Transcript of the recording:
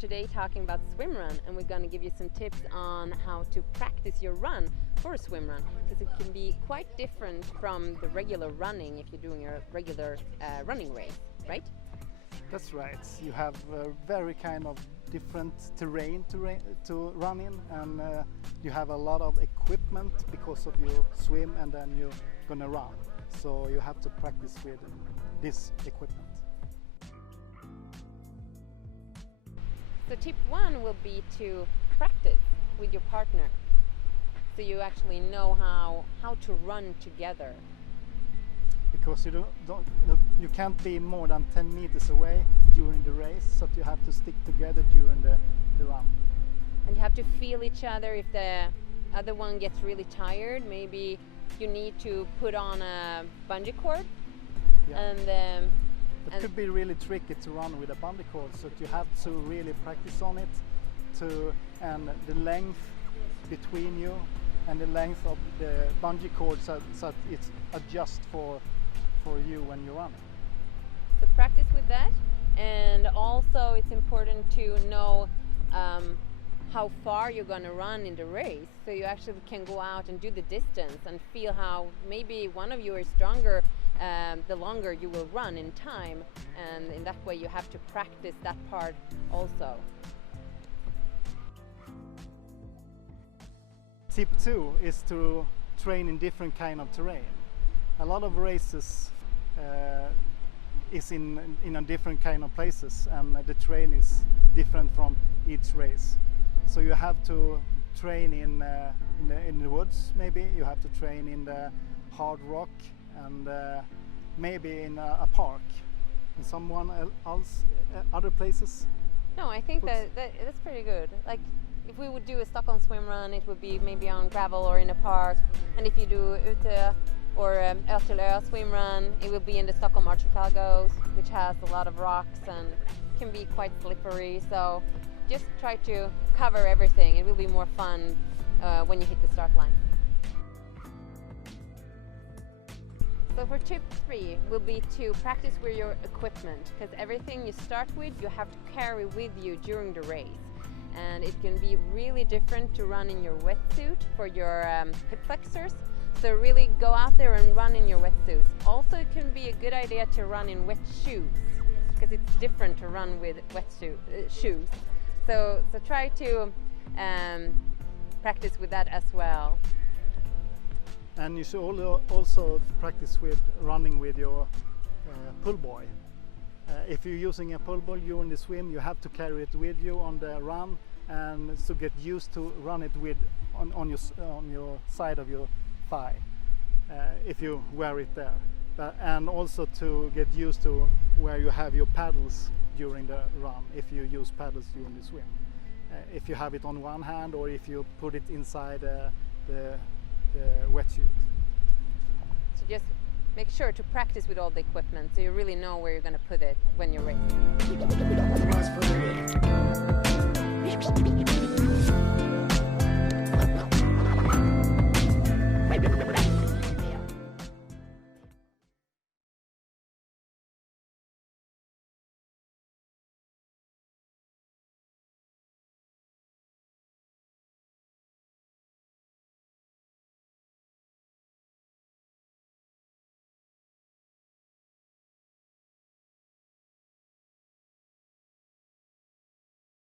today talking about swim run, and we're going to give you some tips on how to practice your run for a swim run, because it can be quite different from the regular running if you're doing a regular running race, right? That's right. You have very kind of different terrain to run in, and you have a lot of equipment because of you swim and then you're gonna run. So you have to practice with this equipment. So tip 1 will be to practice with your partner, so you actually know how to run together. Because you can't be more than 10 meters away during the race, so you have to stick together during the run. And you have to feel each other. If the other one gets really tired, maybe you need to put on a bungee cord. Yeah. It could be really tricky to run with a bungee cord, so you have to really practice on it, and the length between you and the length of the bungee cord, so it's adjust for you when you're running. So practice with that, and also it's important to know how far you're going to run in the race, so you actually can go out and do the distance and feel how maybe one of you is stronger the longer you will run in time, and in that way you have to practice that part also. Tip 2 is to train in different kind of terrain. A lot of races is in a different kind of places, and the terrain is different from each race. So you have to train in the woods, maybe you have to train in the hard rock, and maybe in a park, and someone else other places. No, I think that's pretty good. Like if we would do a Stockholm swim run, it would be maybe on gravel or in a park, and if you do Ute or Ö swim run, it will be in the Stockholm archipelagos, which has a lot of rocks and can be quite slippery. So just try to cover everything. It will be more fun when you hit the start line. So for tip 3 will be to practice with your equipment, because everything you start with you have to carry with you during the race, and it can be really different to run in your wetsuit for your hip flexors. So really go out there and run in your wetsuits. Also, it can be a good idea to run in wet shoes, because it's different to run with shoes. So try to practice with that as well. And you should also practice with running with your pull buoy. If you're using a pull buoy during the swim, you have to carry it with you on the run, and so get used to run it with on your side of your thigh if you wear it there. And also to get used to where you have your paddles during the run, if you use paddles during the swim. If you have it on one hand, or if you put it inside the wetsuit. So just make sure to practice with all the equipment, so you really know where you're going to put it when you're racing.